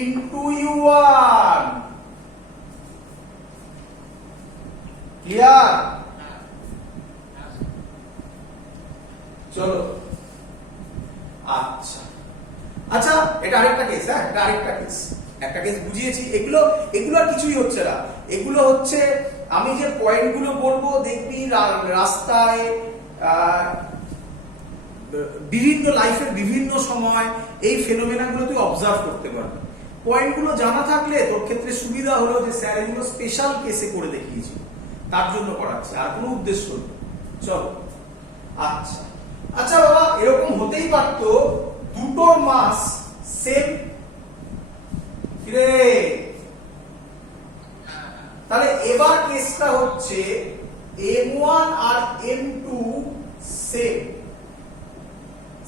Into u1 clear চলো আচ্ছা আচ্ছা এটা আরেকটা কেস হ্যাঁ এটা আরেকটা কেস একটা কেস বুঝিয়েছি এগুলো আর কিছুই হচ্ছে না এগুলো হচ্ছে আমি যে পয়েন্টগুলো বলবো দেখবি রাস্তায় বিভিন্ন লাইফের বিভিন্ন সময় এই ফেনোমেনাগুলো তুই অবজার্ভ করতে পারবি পয়েন্টগুলো জানা থাকলে তোর ক্ষেত্রে সুবিধা হলো যে স্যার এগুলো স্পেশাল কেসে করে দেখিয়েছি তার জন্য করাচ্ছে আর কোনো উদ্দেশ্য নেই চলো আচ্ছা আচ্ছা বাবা এরকম হতেই পারতো দুটোর মাস সেম রে তাহলে এবার কেসটা হচ্ছে m1 আর m2 সেম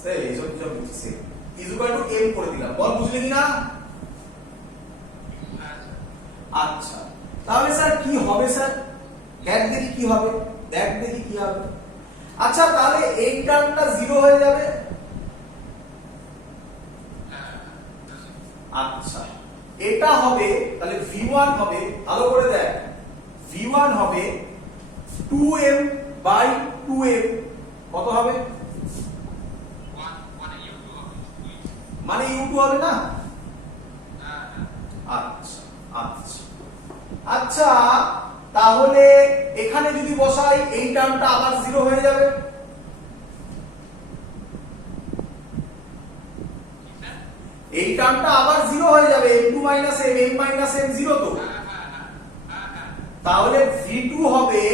স্যার এইসব কিছু বুঝছি সেম ইকুয়াল টু m করে দিলাম বল বুঝলে কিনা আচ্ছা তাহলে স্যার কি হবে স্যার দেখ দেখি কি হবে আচ্ছা তাহলে এই টার্মটা 0 হয়ে যাবে আচ্ছা এটা হবে তাহলে v1 হবে ভালো করে দেখ v1 হবে 2m বাই 2m কত হবে মানে u2 হবে না আচ্ছা আচ্ছা আচ্ছা তাহলে এখানে যদি বসাই এই টার্মটা আবার 0 হয়ে যাবে এই টার্মটা আবার 0 হয়ে যাবে m2 m m 0 তো তাহলে v2 হবে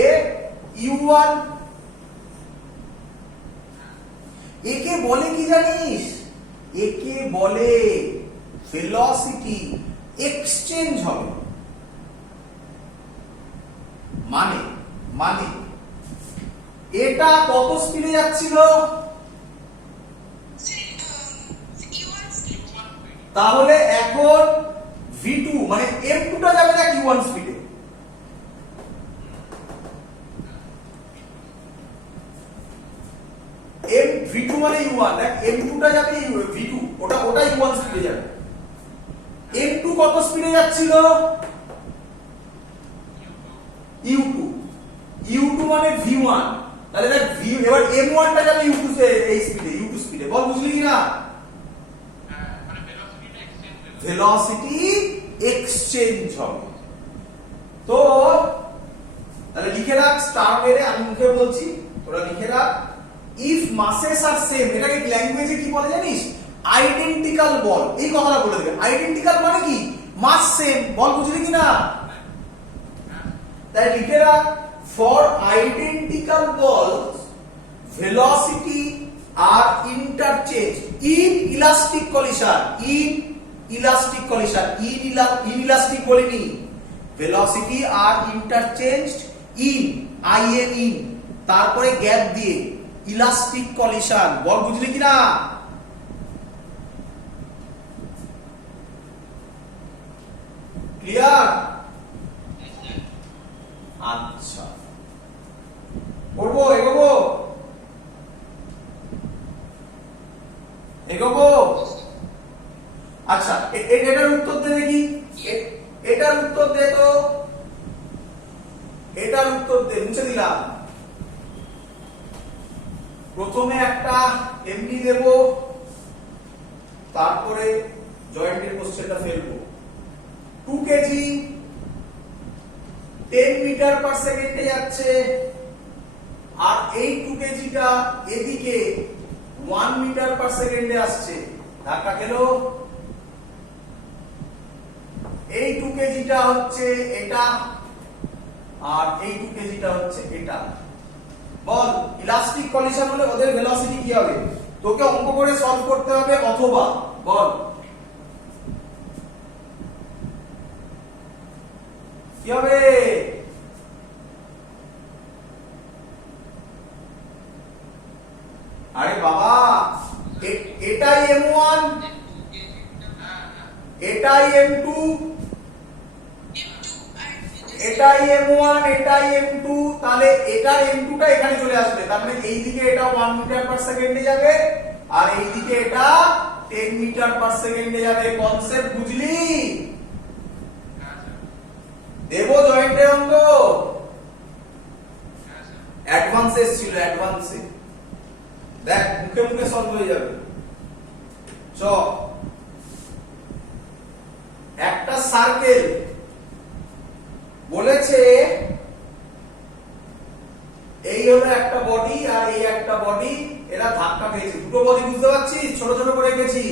u1 একে বলে কি জানিস একে বলে ভেলোসিটি এক্সচেঞ্জ হবে মানে এটা কত স্পিডে যাচ্ছিল তাহলে এখন v2 মানে m2 টা যাবে না u1 স্পিডে v2 মানে u1 দেখ m2 টা যাবে v2 ওটা u1 স্পিডে যাবে m2 কত স্পিডে যাচ্ছিল u2 মানে v1 তাহলে দেখ এবার m1 টা যাবে u2 স্পিডে বল বুঝলি কি না ভেলোসিটি এক্সচেঞ্জ হবে তো তাহলে লিখে রাখ স্টার মেরে আমি মুখে বলছি তোরা লিখে রাখ ইফ মাসেস আর সেম এটাকে ল্যাঙ্গুয়েজে কি বলে জানিস আইডেন্টিক্যাল বল এই কথাটা বলে দেবে আইডেন্টিক্যাল মানে কি মাস সেম বল বুঝলি কি না তাই লিখে রাখ for identical balls velocity are interchange in elastic collision inelastic বলিনি ভেলোসিটি আর ইন্টারচেঞ্জড ইন তারপরে গ্যাপ দিয়ে ইলাস্টিক কলিশন বল বুঝলি কিনা ক্লিয়ার আচ্ছা এগোবো আচ্ছা এটার উত্তর দে দেখি এটার উত্তর দে তো এটার উত্তর দে মুছে দিলাম প্রথমে একটা এমনি দেব তারপরে জয়েন্টের কোশ্চেনটা ফেলবো 2 কেজি 10 মিটার পার সেকেন্ডে যাচ্ছে আর এই 2 কেজিটা এদিকে 1 মিটার পার সেকেন্ডে আসছে ধাক্কা খেলো এই 2 কেজিটা হচ্ছে এটা আর এই 2 কেজিটা হচ্ছে এটা বল ইলাস্টিক কলিশন হলে ওদের ভেলোসিটি কি হবে তোকে অঙ্ক করে সলভ করতে হবে অথবা বল কি হবে আরে বাবা এটাই m1 এটাই m2 এটাই m1 এটাই m2 তাহলে এটা m2 টা এখানে চলে আসবে তার মানে এই দিকে এটা 1 মিটার পার সেকেন্ডে যাবে আর এই দিকে এটা 10 মিটার পার সেকেন্ডে যাবে। কনসেপ্ট বুঝলি? দেব জয়েন্টের অঙ্ক অ্যাডভান্সে ছিল, অ্যাডভান্সে দেখ মুখে মুখে সলভ হয়ে যাবে। চ একটা সার্কেল বলেছে এই হলো একটা বডি আর এই একটা বডি, এরা ধাক্কা খেয়েছে। দুটো বডি বুঝতে পারছিস? ছোট ছোট করে রেখেছি,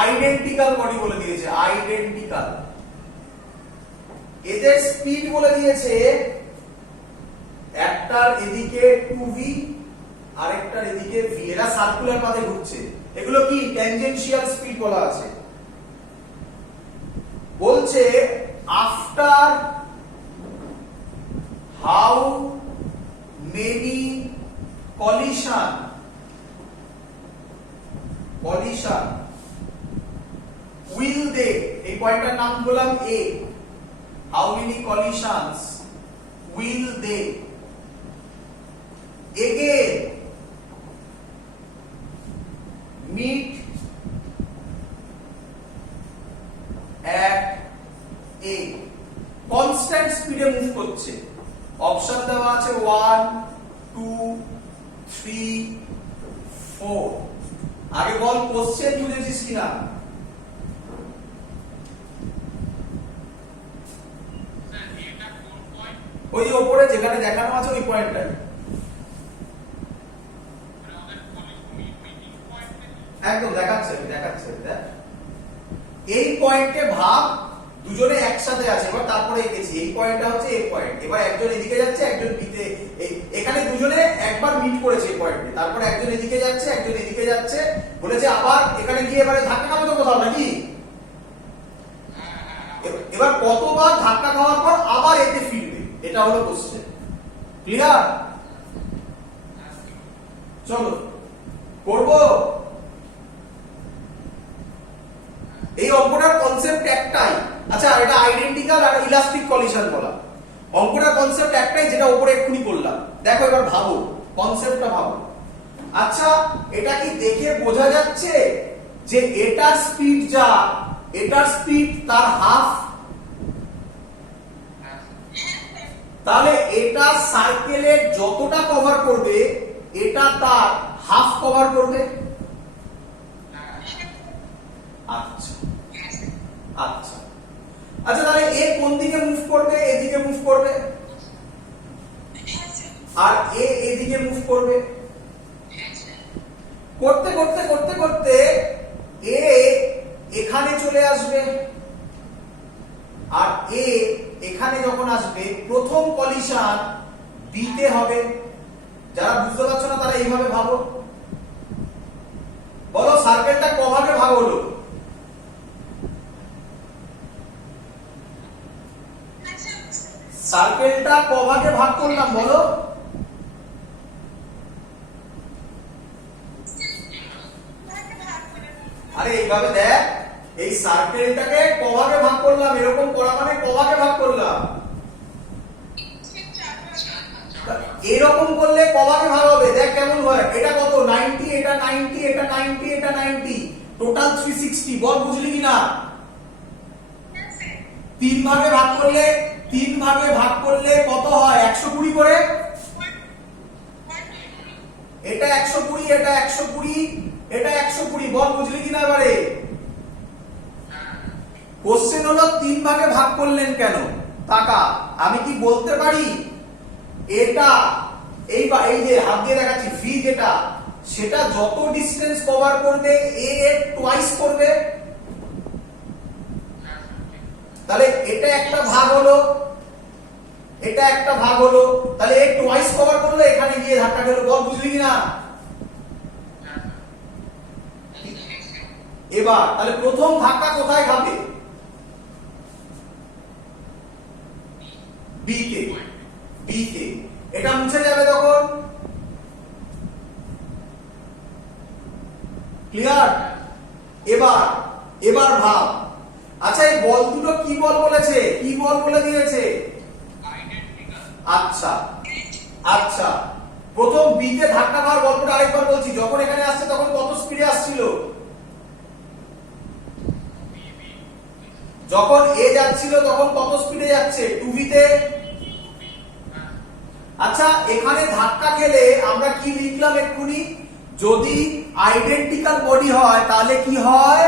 আইডেন্টিক্যাল বডি বলে দিয়েছে, আইডেন্টিক্যাল। এদের স্পিড বলে দিয়েছে একটার এদিকে 2v আরেকটার এদিকে v। এরা সার্কুলার পাথে ঘুরছে। এগুলো কি ট্যানজেনশিয়াল স্পিড বলা আছে। বলছে after how many collision will they, এই পয়েন্টটার নাম বললাম A, how many collisions will they again meet at a constant স্পিডে মুভ করছে। অপশন দেওয়া আছে 1 2 3 4। আগে বল কোশ্চেন বুঝেছিস কিনা? ওই উপরে যেখানে দেখানো আছে ওই পয়েন্টটাই একদম দেখাচ্ছে, দেখ এই পয়েন্টে ভাব দুজনে একসাথে আছে। এবার তারপরে এঁকেছি এই পয়েন্টটা হচ্ছে এই পয়েন্ট। এবার একজন এদিকে যাচ্ছে একজন বিতে, এখানে দুজনে একবার মিট করেছে এই পয়েন্টে, তারপর একজন এদিকে যাচ্ছে একজন এদিকে যাচ্ছে বলেছে, আবার এখানে গিয়ে এবারে ধাক্কা খাবে তো কোথাও নাকি। এবার কতবার ধাক্কা খাওয়ার পর আবার এতে ফিরবে, এটা হলো কোশ্চেন। ক্লিয়ার? চলো করবো। এই অঙ্কটার কনসেপ্ট একটাই। আচ্ছা, এটা আইডেন্টিক্যাল আর ইলাস্টিক কলিশন বলা। অঙ্কটার কনসেপ্ট একটাই, যেটা উপরে এক্ষুনি করলাম। দেখো এবার ভাবো, কনসেপ্টটা ভাবো। আচ্ছা, এটা কি দেখে বোঝা যাচ্ছে যে এটার স্পিড যা, এটার স্পিড তার হাফ? তাহলে এটা সার্কেলের যতটা কভার করবে এটা তার হাফ কভার করবে। আচ্ছা আচ্ছা আচ্ছা, তাহলে এ কোন দিকে মুভ করবে? এদিকে মুভ করবে। আর এ এদিকে মুভ করবে। করতে করতে করতে করতে এ এখানে চলে আসবে, আর এ এখানে যখন আসবে প্রথম কলিশন বিতে হবে। যারা বুঝতে পারছো না তারা এইভাবে ভাবো। বলো সার্কেলটা কভাবে ভাগ হলো? সার্কেলটা কভাগে ভাগ করলাম বলো? আরে এইভাবে দেখ, এই সার্কেলটাকে কভাগে ভাগ করলাম, এরকম করা মানে কভাগে ভাগ করলাম। এরকম করলে কভাগে ভাগ হবে। দেখ কেমন হয়, এটা কত 90, এটা 90, এটা 90, এটা 90, টোটাল 360। বল বুঝলি কিনা? তিন ভাগে ভাগ করলে কত হয়? 120 করে। এটা 120, এটা 120, এটা 120। বল বুঝলি কিনা এবারে? কোশ্চেন হলো তিন ভাগে ভাগ করলেন কেন? টাকা আমি কি বলতে পারি এটা এই যে হাত দিয়ে দেখাচ্ছি ভি, যেটা সেটা যত ডিসটেন্স কভার করবে এ এর টুয়াইস করবে। তাহলে এটা একটা ভাগ হলো, এটা একটা ভাগ হলো, তাহলে এ টুয়াইস কভার করলো, এখানে গিয়ে ধাক্কা খেলো। বল বুঝলি কিনা? এবার তাহলে প্রথম ধাক্কা কোথায় খাবে? বিতে। বিতে এটা মুছে যাবে তখন। ক্লিয়ার? এবার ভাব। আচ্ছা, এই বল দুটো কি বল বলেছে? কি বল বলে দিয়েছে? আচ্ছা আচ্ছা, প্রথম বি তে ধাক্কা খাওয়ার গল্পটা আরেকবার বলছি, যখন এখানে আসছে তখন কত স্পিডে আসছিল? যখন এ যাচ্ছিল তখন কত স্পিডে যাচ্ছে? 2v তে। আচ্ছা, এখানে ধাক্কা খেলে আমরা কি লিখলাম এক্ষুনি? যদি আইডেন্টিক্যাল বডি হয় তাহলে কি হয়?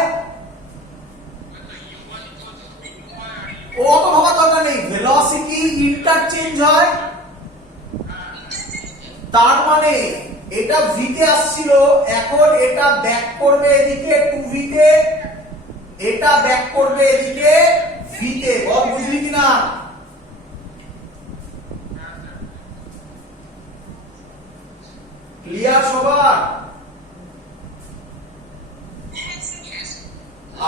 অত ভাবার দরকার নেই, ভেলোসিটি ইন্টারচেঞ্জ হয়। তার মানে এটা ভি তে আসছিল, এখন এটা ব্যাক করবে এদিকে 2v তে, এটা ব্যাক করবে এদিকে ভি তে। বল বুঝলি কিনা? ক্লিয়ার সবার?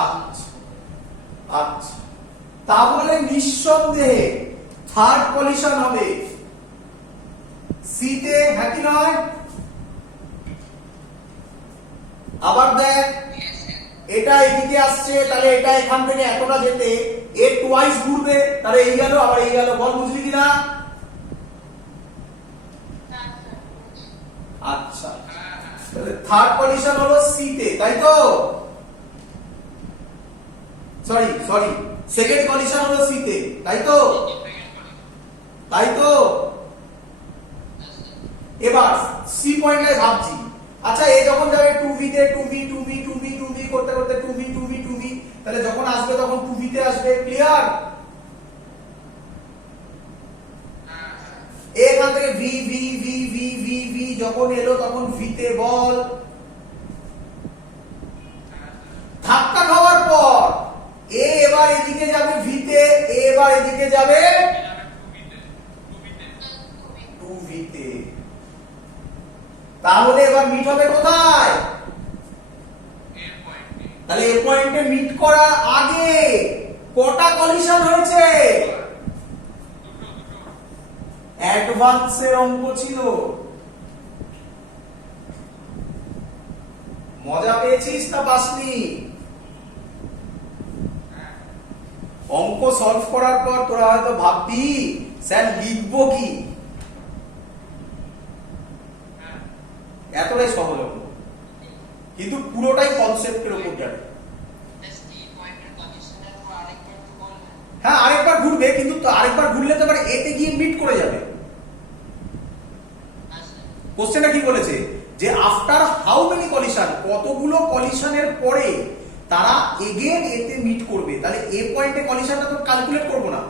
আচ্ছা আচ্ছা, তাহলে নিঃসন্দেহে থার্ড কলিশন হবে সি তে, হ্যাঁ কি নয়? আবার দেখ, এটা এদিকে আসছে, তাহলে এটা এখান থেকে এতটা যেতে এ টুয়াইস ঘুরবে, তাহলে এই গেল আবার এই গেল। বল বুঝলি কিনা? আচ্ছা, তাহলে থার্ড পজিশন হলো সি তে, তাই তো? সরি সেকেন্ড পজিশন হলো সি তে, তাই তো? তাই তো? এবার সি পয়েন্টে ভাবছি। আচ্ছা, এ যখন যাবে 2v তে, 2v করতে করতে 2v, তাহলে যখন আসবে তখন 2v তে আসবে। ক্লিয়ার? এখান থেকে v যখন এলো তখন v তে। বল, ধাক্কা খাওয়ার পর এ এবার এদিকে যাবে v তে, এ এবার এদিকে যাবে 2v তে। তাহলে এবার মিট হবে কোথায়? তাহলে এ পয়েন্টে মিট করার আগে কটা কলিশন হয়েছে? অ্যাডভান্সের অঙ্ক ছিল। মজা পেয়েছিস না পাসনি? অঙ্ক সলভ করার পর তোরা হয়তো ভাববি স্যার লিখবো কি, এতটাই সহজ অঙ্ক, কিন্তু পুরোটাই কনসেপ্টের উপর যাবে। হ্যাঁ, আরেকবার ঘুরবে, কিন্তু আরেকবার ঘুরলে তো এবার এতে গিয়ে মিট করে যাবে। কোশ্চেনটা কি বলেছে যে আফটার হাউ মেনি কলিশন, কতগুলো কলিশনের পরে তারা এগেন এতে মিট করবে। তাহলে এ পয়েন্টে কলিশনটা তো ক্যালকুলেট করব না।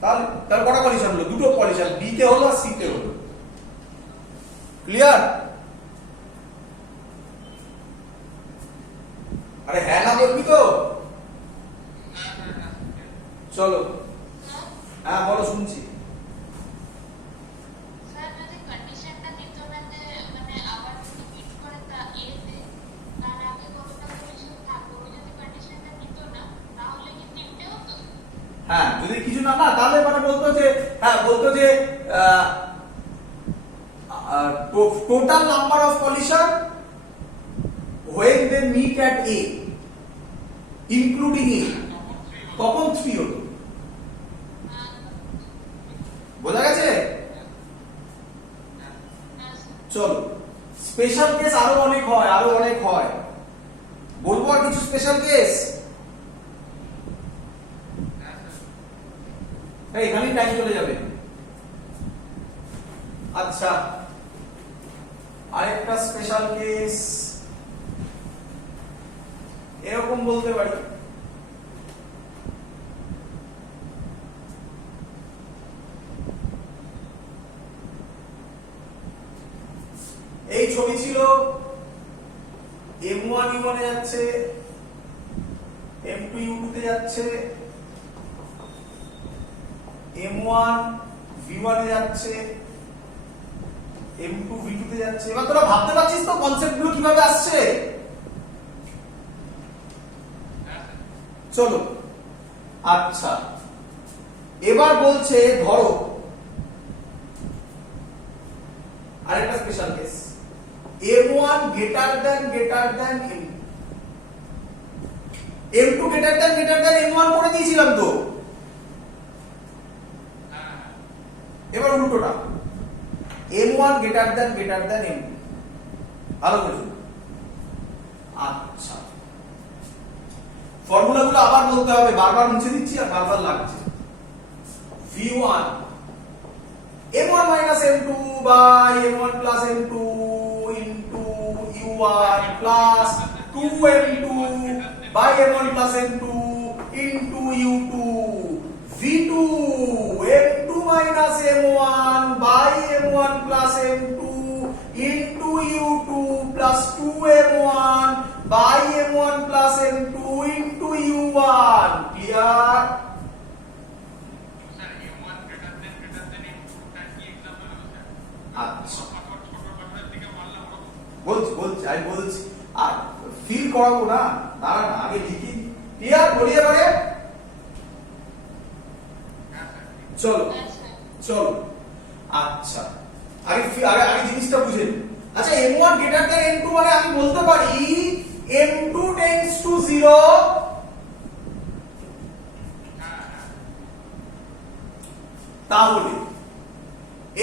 তাহলে কটা কলিশন হলো? দুটো কলিশন, বি তে হলো আর সি তে হলো। ক্লিয়ার? আরে হ্যাঁ না বলবি তো? চলো, হ্যাঁ বলো, শুনছি। হ্যাঁ, যদি কিছু না তাহলে মানে বলতো যে, হ্যাঁ বলতো যে total number of collision when they meet at A including A, তখন 3 হতো। বোঝা গেছে? চলো, স্পেশাল কেস আরো অনেক হয়, বলবো আর কিছু স্পেশাল কেস? এখানেই টাইম চলে যাবে। আচ্ছা, আরেকটা স্পেশাল কেস এরকম বলতে পারি, এই ছবি ছিল M1 U1 এ যাচ্ছে, M2 U2 তে যাচ্ছে, M1 V1 এ যাচ্ছে, M2 V2 তে যাচ্ছে। এবার তোরা ভাবতে পারছিস তো কনসেপ্ট গুলো কিভাবে আসছে? চলো, আচ্ছা, এবার বলছে ধরো আরেকটা special case, M1 greater than M2, M2 greater than M1 করে দিয়েছিলাম তো। এবার উল্টোটা m1 গ্রেটার দ্যান m2 ভালো করে শুনুন। আচ্ছা ফর্মুলাগুলো আবার বলতে হবে, বারবার মুছে দিচ্ছি আর বারবার লাগছে। v1 m1 minus m2 by m1 plus m2 into u1 plus 2m2 by m1 plus m2 into u2 v2 m2 minus m1 by m1 plus m2 into u2 plus 2m1 by m1 plus m2 into u1 clear? আচ্ছা বলছি আমি বলছি আর feel করাবো না, দাঁড়ান আগে লিখি। Clear? বলি এবারে চলো চলো। আচ্ছা আগে আগে জিনিসটা বুঝে নিন। আচ্ছা m1 গ্রেটার দ্যান m2 মানে আমি বলতে পারি m2 টেন্ডস টু 0, তাহলে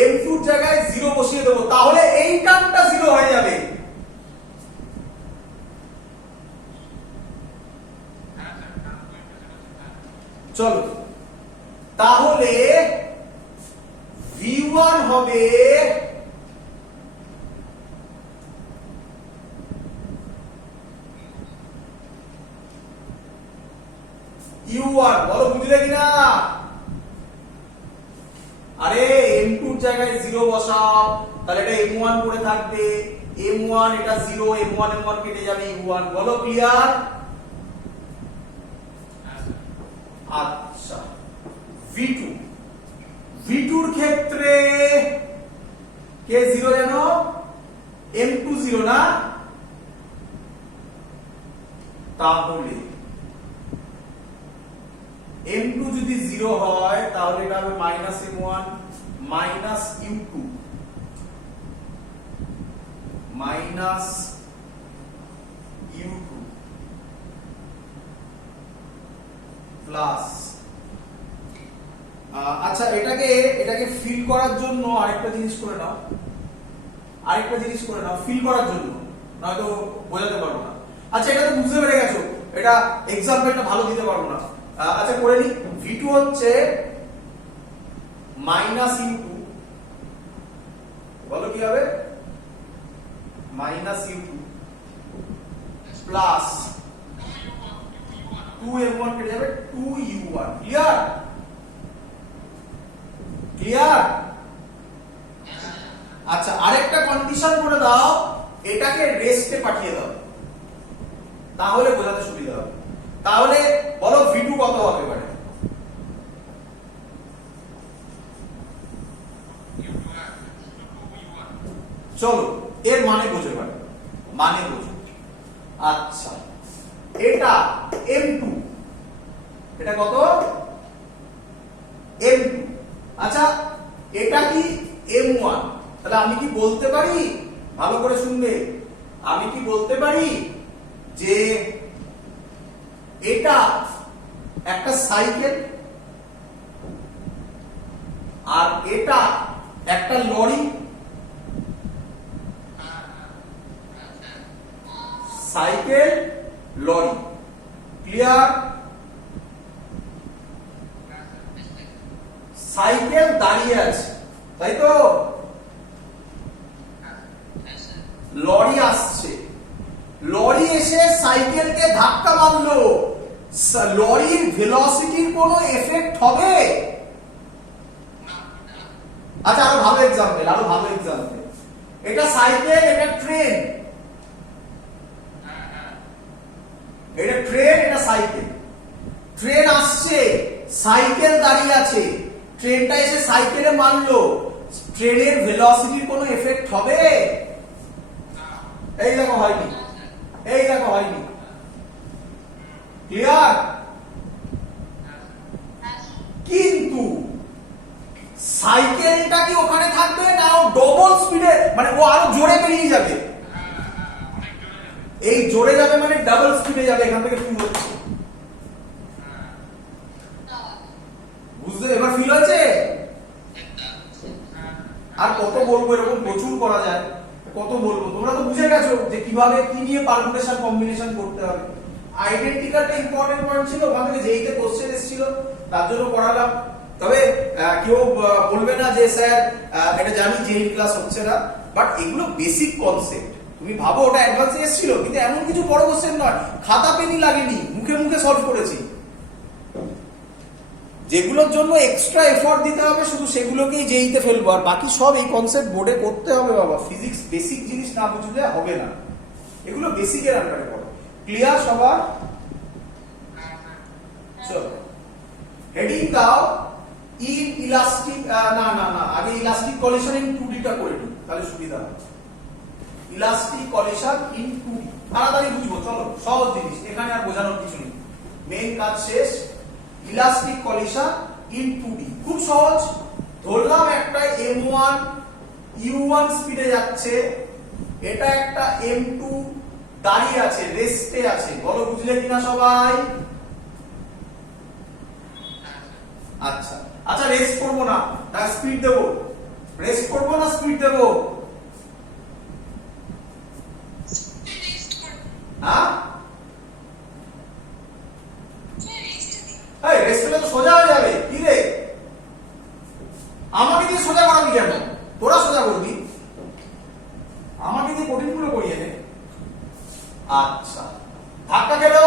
m2 এর জায়গায় 0 বসিয়ে দেবো, তাহলে এই টার্মটা 0 হয়ে যাবে। চলো তাহলে v1 হবে u1, বলো বুঝলে কিনা? আরে m2 এর জায়গায় 0 বসাও, তাহলে এটা m1 করে থাকবে, m1 এটা 0, m1 m1 কেটে যাবে, u1, বলো ক্লিয়ার? আচ্ছা v2 এর ক্ষেত্রে কে 0 জানো? m2 0 না? তাহলে m2 যদি 0 হয় তাহলে এটা হবে -m1 minus u2 minus u2 plus আচ্ছা এটাকে ফিল করার জন্য আরেকটা জিনিস করে নাও, ফিল করার জন্য, নয়তো বোঝাতে পারবো না। আচ্ছা এটা তো বুঝতে পেরে গেছো, এটা এক্সাম্পলটা ভালো দিতে পারবো না। আচ্ছা করে নি, v2 হচ্ছে -u2, বলো কি হবে? -u2 প্লাস 2m1 কেটে যাবে 2u1, ক্লিয়ার? ক্লিয়ার? আচ্ছা আরেকটা কন্ডিশন করে দাও, এটাকে রেস্টে পাঠিয়ে দাও, তাহলে বোঝাতে সুবিধা হবে। তাহলে বলো v2 কত হবে এবারে? চলো এর মানে বোঝো এবারে, মানে বোঝো। আচ্ছা এটা m2, এটা কত? m2। আচ্ছা এটা কি m1, তাহলে আমি কি বলতে পারি, ভালো করে শুনবে, আমি কি বলতে পারি যে এটা একটা সাইকেল আর এটা একটা lorry, cycle lorry, clear? Cycle দাঁড়িয়ে আছে, তাই তো? লরি আসছে, লরি এসে সাইকেলকে ধাক্কা মারলো, লরির ভেলোসিটির কোনো এফেক্ট হবে? আচ্ছা আরো ভালো এক্সাম্পল, এটা সাইকেল, এটা ট্রেন, এটা সাইকেল। ট্রেন আসছে, সাইকেল দাঁড়িয়ে আছে, ট্রেনটা এসে সাইকেলে মারলো, ট্রেনের ভেলোসিটির কোনো এফেক্ট হবে? এই দেখো হয়নি, ক্লিয়ার? কিন্তু সাইকেলটা কি ওখানে থাকবে না ও ডবল স্পিডে, মানে ও আরো জোরে বেরিয়ে যাবে? এই জোরে যাবে মানে ডাবল স্পিডে যাবে, এখান থেকে শুরু হচ্ছে, বুঝতে এবার ফিল হয়েছে? বলবো, তোমরা তো বুঝে গেছো যে কিভাবে কি নিয়ে পারমুটেশন কম্বিনেশন করতে হবে। আইডেন্টিক্যালটা ইম্পর্টেন্ট পয়েন্ট ছিল, ওখান থেকে যেইতে কোশ্চেন এসেছিল তার জন্য পড়ালাম। তবে কেউ বলবে না যে স্যার এটা জানি যে ক্লাস হচ্ছে না, বাট এগুলো বেসিক কনসেপ্ট। তুমি ভাবো ওটা অ্যাডভান্সে এসেছিল, কিন্তু এমন কিছু বড় কোশ্চেন নয়, খাতা পেনই লাগেনি, মুখে মুখে সলভ করেছি। যেগুলোর জন্য এক্সট্রা এফর্ট দিতে হবে শুধু সেগুলোকেই যেইতে ফেলবো, আর বাকি সব এই কনসেপ্ট বোর্ডে করতে হবে বাবা। ফিজিক্স বেসিক জিনিস না বুঝলে হবে না, এগুলো বেসিকের আন্ডারে পড়ে। ক্লিয়ার সবার? চলো হেডিং দাও ইন ইলাস্টিক, না না না আগে ইলাস্টিক কলিশন ইন 2D টা করে নিই, তাহলে সুবিধা হবে। ইলাস্টিক কলিশন ইন 2D তাড়াতাড়ি বুঝবো, চলো সহজ জিনিস, এখানে আর বোঝানোর কিছু নেই, মেইন কাজ শেষ। ইলাস্টিক কলিশন ইন 2D খুব সহজ। ধরলাম একটা m1 u1 স্পিডে যাচ্ছে, এটা একটা m2 দাঁড়িয়ে আছে, রেস্টে আছে, বলো বুঝলে কিনা সবাই? আচ্ছা আচ্ছা, রেস্ট করবো না, তার স্পিড দেবো। রেস্ট করবো না স্পিড দেবো? হ্যাঁ রেস্ট হলে তো সোজা হয়ে যাবে। কি রে, আমাকে দিয়ে সোজা করাবি কেন? তোরা সোজা করবি, আমাকে দিয়ে কঠিন গুলো করিয়ে দে। আচ্ছা ধাক্কা খেলো,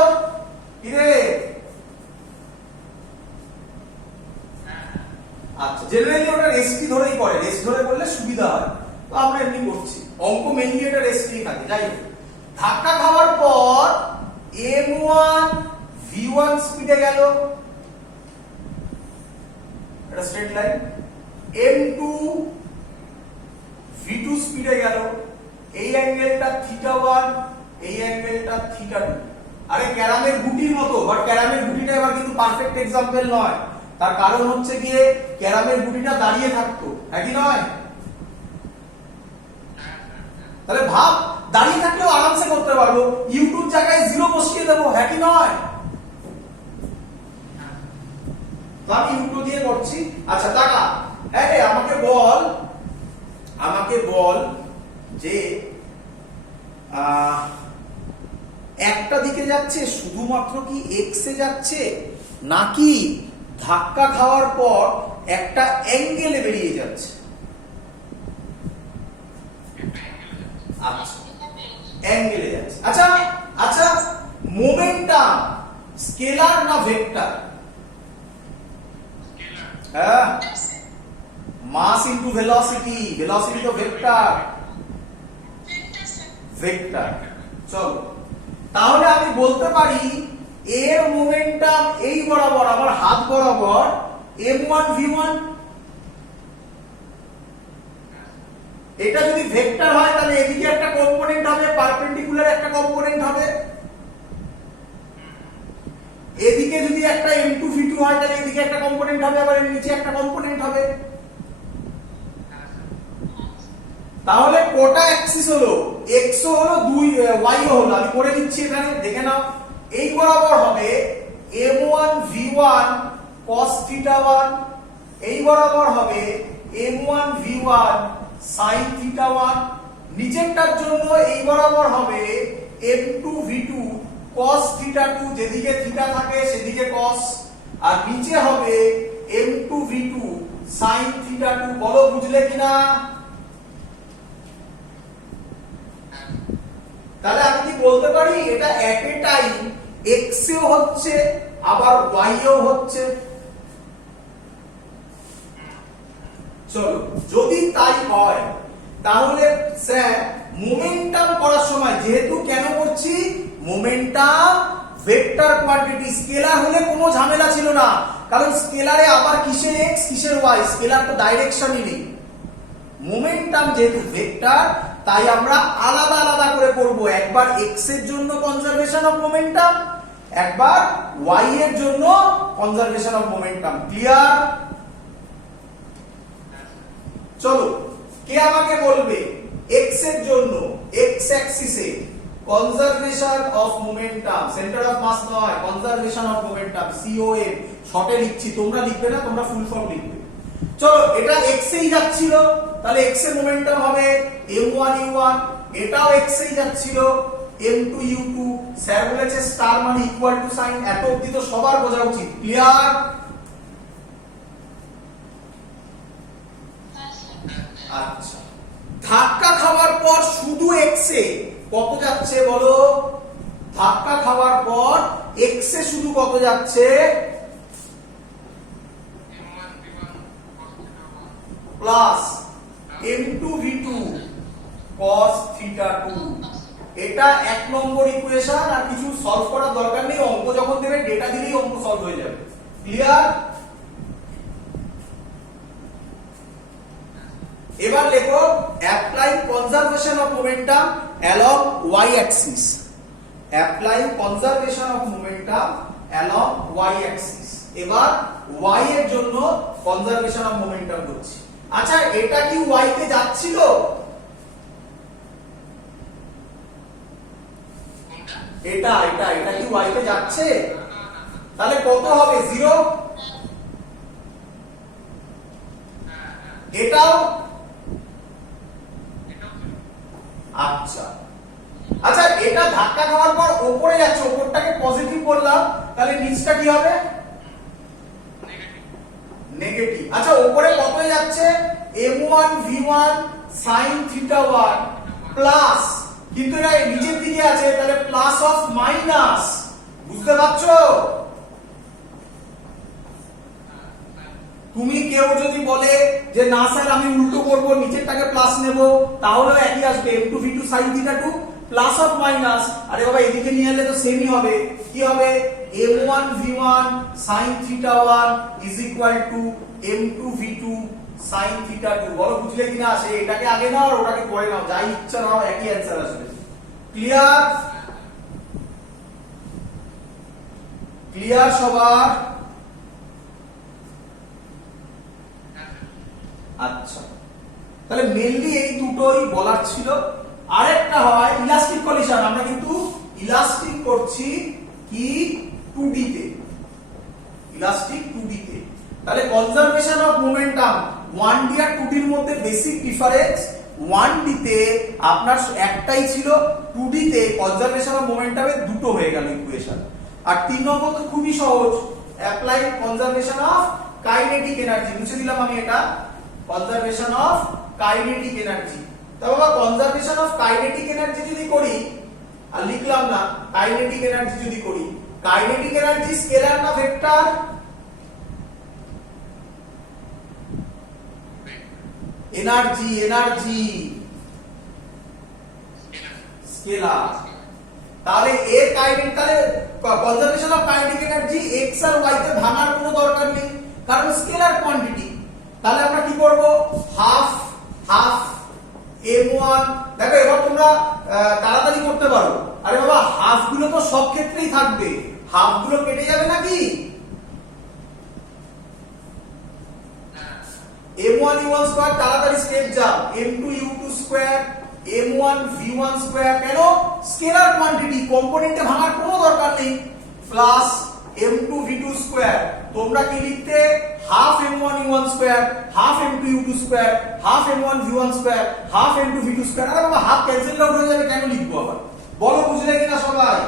কি রে? আচ্ছা জেনারেলি ওটা রেস্টি ধরেই করে, রেস্ট ধরে করলে সুবিধা হয়, তো আমরা এমনি করছি। অঙ্ক মেইনলি এটা রেস্টই থাকে। যাই হোক, ধাক্কা খাওয়ার পর m1 v1 স্পিডে গেল, এটা স্ট্রেট লাইন। m2 v2 স্পিডে গেল, এই অ্যাঙ্গেলটা θ1, এই অ্যাঙ্গেলটা θ2। আরে ক্যারামের গুটির মতো, বাট ক্যারামের গুটিটা এবার কিন্তু পারফেক্ট এক্সাম্পল নয়, তার কারণ হচ্ছে গিয়ে ক্যারামের গুটিটা দাঁড়িয়ে থাকতো, একই নয়? তাহলে ভাব দাঁড়িয়ে থাকলেও আরামসে করতে পারবো, ইউটিউব জায়গায় 0 বসিয়ে দেবো, একই নয়? আমি ইউটিউব দিয়ে করছি। আচ্ছা টাকা, হ্যাঁ আমাকে বল যে একটা দিকে যাচ্ছে শুধুমাত্র কি এক্স এ যাচ্ছে, নাকি ধাক্কা খাওয়ার পর একটা অ্যাঙ্গেলে বেরিয়ে যাচ্ছে? আচ্ছা অ্যাঙ্গেলে যাচ্ছে। আচ্ছা আচ্ছা, মোমেন্টাম স্কেলার না ভেক্টর? হ্যাঁ, মাস ইনটু ভেলোসিটি, ভেলোসিটি তো ভেক্টর, ভেক্টর। চলো তাহলে আমি বলতে পারি এর মোমেন্টাম এই বরাবর, আমার হাত বরাবর m1 v1। এটা যদি ভেক্টর হয় তাহলে এদিকে একটা কম্পোনেন্ট হবে, পারপেন্ডিকুলার একটা কম্পোনেন্ট হবে। এদিকে যদি একটা m2 v2 হয় তাহলে এদিকে একটা কম্পোনেন্ট হবে, আবার এর নিচে একটা কম্পোনেন্ট হবে। তাহলে কোটা অ্যাক্সিস হলো? x ও হলো 2, y ও হলো। আমি করে দিচ্ছি এখানে, দেখে নাও। এই বরাবর হবে m1 v1 cos θ1, এই বরাবর হবে m1 v1 sin θ1। নিচেরটার জন্য এই বরাবর হবে m2 v2 cos θ2, যেদিকে θ থাকে সেদিকে cos, আর নিচে হবে m2 v2 sin θ2। বলো বুঝলে কিনা? তাহলে আমি কি বলতে পারি এটা এট এ টাইম x এও হচ্ছে আবার y এও হচ্ছে? চলো যদি তাই হয় তাহলে স্যার মোমেন্টাম করার সময়, যেহেতু কেন করছি, মোমেন্টাম ভেক্টর কোয়ান্টিটি, স্কেলার হলে কোনো ঝামেলা ছিল না, কারণ স্কেলারে আবার কিসের x কিসের y, স্কেলার তো ডাইরেকশনই নেই। মোমেন্টাম যেহেতু ভেক্টর, তাই আমরা আলাদা আলাদা করে করব। একবার x এর জন্য কনজারভেশন অফ মোমেন্টাম, একবার y এর জন্য কনজারভেশন অফ মোমেন্টাম। ক্লিয়ার? চলো কে আমাকে বলবে x এর জন্য x অ্যাক্সিসে conservation of momentum, center of mass নয়, কনজারভেশন অফ মোমেন্টাম, COM শর্টে লিখছি, তোমরা লিখবে না, তোমরা ফুল ফর্ম লিখবে। চলো এটা x এই যাচ্ছিল, তাহলে x এর মোমেন্টাম হবে m1 u1 এটাও x এই যাচ্ছিল m2u2, স্যার বলেছে স্টার মানে ইকুয়াল টু সাইন, এত অবধি তো সবার বোঝা উচিত। ক্লিয়ার? আচ্ছা, ধাক্কা খাওয়ার পর শুধু x এ কত যাচ্ছে বলো? ধাক্কা খাওয়ার পর x এ শুধু কত যাচ্ছে? Plus m2v2 cos θ2। এটা এক নম্বর ইকুয়েশন, আর কিছু সলভ করার দরকার নেই, অঙ্ক যখন দেবে ডেটা দিলেই অঙ্ক সলভ হয়ে যাবে। ক্লিয়ার? এবার লেখো apply conservation of momentum along y Axis. Apply conservation of momentum along y Axis. এবার y এর জন্য কনজারভেশন অফ মোমেন্টাম করছি। আচ্ছা, এটা কি y তে যাচ্ছিল? এটা কি y তে যাচ্ছে? তাহলে কত হবে? 0। এটাও আচ্ছা আচ্ছা, এটা ধাক্কা খাওয়ার পর উপরে যাচ্ছে, উপরটাকে পজিটিভ করলাম, তাহলে নিচটা কি হবে? নেগেটিভ। আচ্ছা, উপরে কত যাচ্ছে? m1 v1 sin θ1 প্লাস, কিন্তু এটা নিচের দিকে আছে, তাহলে প্লাস অফ মাইনাস। বুঝতে পারছো? তুমি কেউ যদি বলে যে না স্যার আমি উল্টো করব, নিচেরটাকে প্লাস নেব, তাহলে একই আসবে m2v2 sin θ2 plus of minus. আরে বাবা, এদিকে নিয়ে এলে তো সেমই হবে। কি হবে? m1 v1 sin θ1 is equal to m2v2 sin θ2। বলো বুঝলে কিনা? আসে এটাকে আগে নাও আর ওটাকে পরে নাও, যাই ইচ্ছা নাও, একই অ্যানসার আসবে। ক্লিয়ার? ক্লিয়ার সবার? আচ্ছা, তাহলে মেইনলি এই দুটোই বলার ছিল। আরেকটা হয় ইলাস্টিক কলিশন। আমরা কিন্তু ইলাস্টিক করছি কি 2D তে, ইলাস্টিক 2D তে। তাহলে conservation of momentum 1D R 2D এর মধ্যে বেসিক ডিফারেন্স, 1D তে আপনার একটাই ছিল, 2D তে কনজারভেশন অফ মোমেন্টামে দুটো হয়ে গেল ইকুয়েশন। আর 3 নম্বর তো খুবই সহজ, apply conservation of kinetic energy. মুছে দিলাম আমি এটা, কনজারভেশন অফ কাইনেটিক এনার্জি। তা বাবা, কনজারভেশন অফ কাইনেটিক এনার্জি যদি করি, আর লিখলাম না, কাইনেটিক এনার্জি যদি করি, কাইনেটিক এনার্জি স্কেলার না ভেক্টর? Energy scalar. তাহলে এর কাইনেটিক, তাহলে conservation of kinetic energy x আর y তে ভাঙার কোনো দরকার নেই, কারণ স্কেলার কোয়ান্টিটি। তাহলে আমরা কি করব? Half m1। দেখো এবার তোমরা তাড়াতাড়ি করতে পারো। আরে বাবা, হাফ গুলো তো সব ক্ষেত্রেই থাকবে, হাফ গুলো কেটে যাবে নাকি? m1 u1 স্কয়ার, তাড়াতাড়ি স্টেপ যাও, m2 u2 square, m1 v1 square. কেন? স্কেলার কোয়ান্টিটি, কম্পোনেন্টে ভাঙার কোনো দরকার নেই, প্লাস m2 v2 স্কয়ার। তোমরা কি লিখতে? Half m1 u1 square, half m2 u2 square, half m1 v1 square, half m2 v2 square. আরে বাবা, হাফ ক্যান্সেল আউট হয়ে যাবে, কেন লিখবো আবার? বলো বুঝলে কিনা সবাই?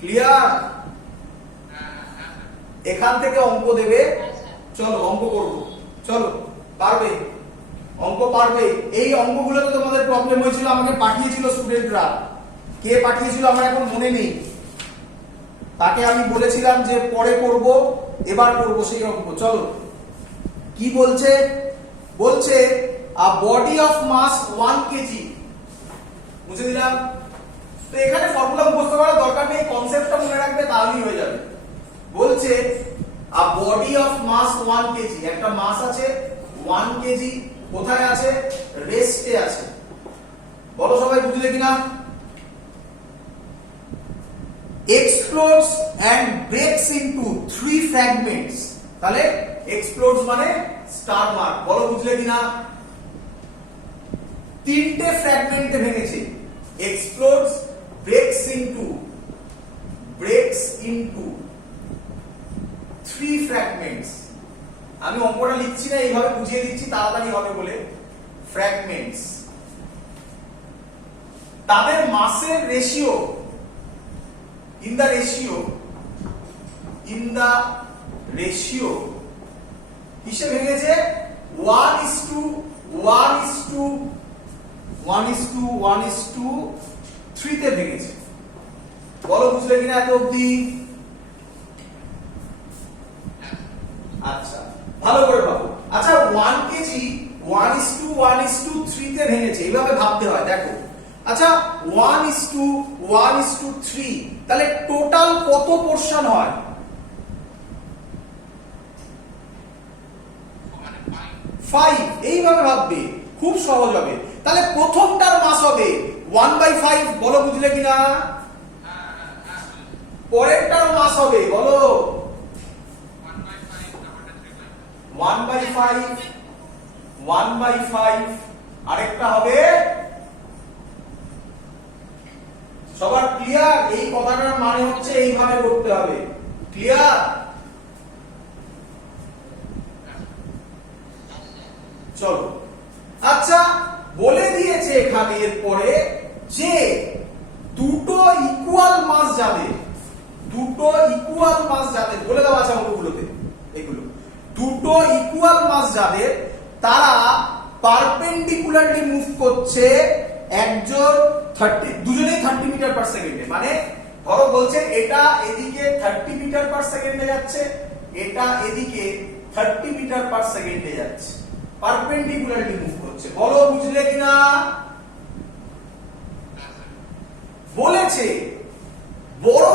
ক্লিয়ার? এখান থেকে অঙ্ক দেবে, চলো অঙ্ক করব, চলো পারবে, অঙ্ক পারবে। এই অঙ্কগুলোতে তোমাদের প্রবলেম হয়েছিল, আমাকে পাঠিয়েছিল স্টুডেন্টরা। কে পাঠিয়েছিল আমার এখন মনে নেই, তাকে আমি বলেছিলাম যে পরে করব, এবার করব সেই অঙ্ক। চলো কি বলছে? বলছে আ বডি অফ মাস 1 কেজি। বুঝে দিলাম। তো এখানে ফর্মুলা মুখস্থ করার দরকার নেই, কনসেপ্টটা মনে রাখবে তাহলেই হয়ে যাবে। বলছে আ বডি অফ মাস 1 কেজি, একটা মাস আছে 1 কেজি, কোথায় আছে? রেস্টে আছে। বলো সবাই বুঝলে কিনা? explodes and breaks into 3 fragments। তাহলে explodes মানে স্টার মার্ক। বলো বুঝলে কিনা? তিনটে ফ্র্যাগমেন্টে ভেঙেছে। explodes, breaks into 3 fragments। আমি অঙ্কটা লিখছি না। না, এইভাবে বুঝিয়ে দিচ্ছি তাড়াতাড়ি হবে বলে। ফ্র্যাগমেন্টস, তাদের মাসের রেশিও ইন দা রেশিও কিসে ভেঙেছে? 1:1:3 তে ভেঙেছে। বলো বুঝলে কিনা এত অবধি? আচ্ছা, ভালো করে ভাবো। আচ্ছা, 1 কেজি 1:1:3 তে ভেঙেছে, এইভাবে ভাবতে হয়। দেখো, আচ্ছা 1:1:3, তাহলে টোটাল কত পোরশন হয়? 5। এইভাবে ভাববে, খুব সহজ হবে। তাহলে প্রথমটার মাস হবে 1/5, বলো বুঝলে কিনা? পরেরটার মাস হবে, বলো 1/5, আরেকটা হবে। সবার ক্লিয়ার? এই কথাটার মানে হচ্ছে এইভাবে করতে হবে। ক্লিয়ার? চলো, আচ্ছা বলে দিয়েছে এখানে এরপরে যে দুটো ইকুয়াল মাস যাদের বলে দেওয়া আছে অঙ্কগুলোতে, এগুলো দুটো ইকুয়াল মাস যাদের, তারা পারপেন্ডিকুলারলি মুভ করছে, দুজনেই 30 মিটার পার সেকেন্ডে। মানে ধরো বলছে এটা এদিকে 30 মিটার পার সেকেন্ডে যাচ্ছে, এটা এদিকে 30 মিটার পার সেকেন্ডে যাচ্ছে, পারপেন্ডিকুলারলি মুভ করছে। বলো বুঝলে কিনা? বলেছে বড়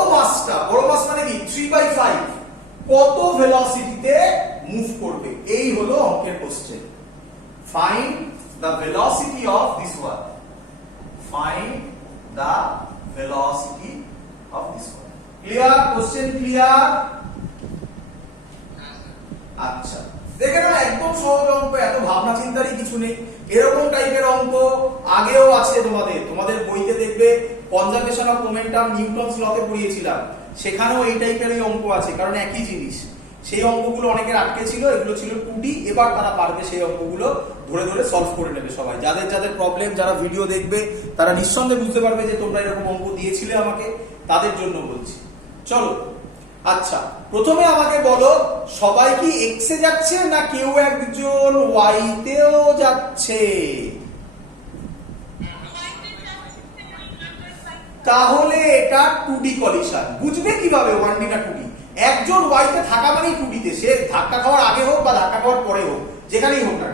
মাস মানে কি 3/5 কত ভেলোসিটিতে মুভ করবে। এই হলো অঙ্কের question. Find the velocity of this one. Clear? Question clear? আচ্ছা, দেখে নাও, একদম সহজ অঙ্ক, এত ভাবনা চিন্তারই কিছু নেই। এরকম টাইপের অঙ্ক আগেও আছে তোমাদের বইতে দেখবে, কনজারভেশন অফ মোমেন্টাম নিউটনস লতে পড়িয়েছিলাম, সেখানেও এই টাইপেরই অঙ্ক আছে, কারণ একই জিনিস। সেই অঙ্কগুলো অনেকের আটকে ছিল, এগুলো ছিল 2D। এবার তারা পারবে সেই অঙ্কগুলো ধরে ধরে সলভ করে নেবে সবাই। যাদের প্রবলেম, যারা ভিডিও দেখবে তারা নিঃসন্দেহে বুঝতে পারবে যে তোমরা এরকম অঙ্ক দিয়েছিলে আমাকে, তাদের জন্য বলছি। চলো, আচ্ছা প্রথমে আমাকে বলো, সবাই কি এক্স এ যাচ্ছে না কেউ একজন ওয়াই তেও যাচ্ছে? তাহলে এটা 2D কলিশন। বুঝবে কিভাবে 1D না 2D? একজন ওয়াই তে থাকা মানেই 2D তে, সে ধাক্কা খাওয়ার আগে হোক বা ধাক্কা খাওয়ার পরে হোক, যেখানেই হোক না,